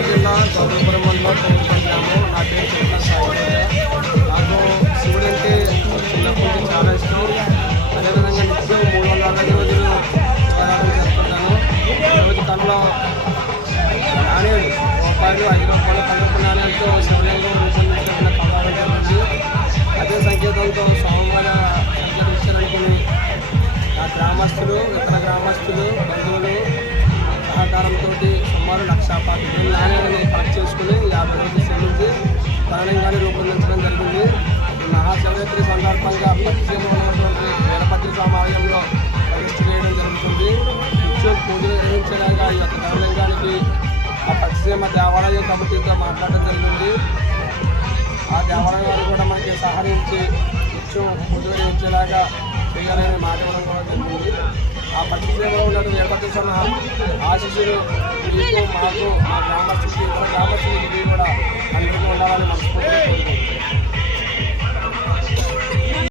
గోదావరి జిల్లా గౌరవపురం మండలం తోడుపడ్డాము. నా పేరు చిన్న సాయి. నాకు శివుడు అంటే చిన్నప్పటి నుంచి చాలా ఇష్టం. అదేవిధంగా నిత్యం 365 రోజులు శివారాధన చేస్తుంటాను. రోజు కన్నా నాణ్యాలు రూపాయలు 5 రూపాయలు 10 రూపాయల నాణ్యాలతో శివలింగం రూపొందించిన కళాలు జరిగింది. అదే సంకేతంతో సోమవార సంకేతించాలనుకుని ఆ గ్రామస్తులు, ఇతర గ్రామస్తులు, బంధువులు సహకారంతో సుమారు 1,25,000 నాణ్యాలని కలెక్ట్ చేసుకుని 50 రోజులు చెల్లించి ప్రాణంగానే రూపొందించడం జరిగింది. ఈ మహాశివరాత్రి సందర్భంగా పశ్చిమ ఉన్నటువంటి వీరభద్ర స్వామి ఆలయంలో ప్రతిష్ఠ చేయడం జరుగుతుంది. నిత్యం పూజలు నిర్వహించేలాగా ఈ యొక్క ధర్మలింగానికి ఆ పశ్చిమ దేవాలయం కమిటీతో మాట్లాడడం జరిగింది. ఆ దేవాలయం వారు కూడా మనకి సహకరించి నిత్యం పూజలు నిర్వహించేలాగా చేయాలని మాట ఇవ్వడం కూడా జరిగింది. ఆ పశ్చిమలో ఉన్నటువంటి వీరభద్ర స్వామి ఆశీస్సులు మీకు, మాకు, మా గ్రామస్తులకి, ఇతర గ్రామస్తులకి కూడా అందరికీ ఉండాలని మనస్ఫూర్తిగా కోరుకుంటున్నాను.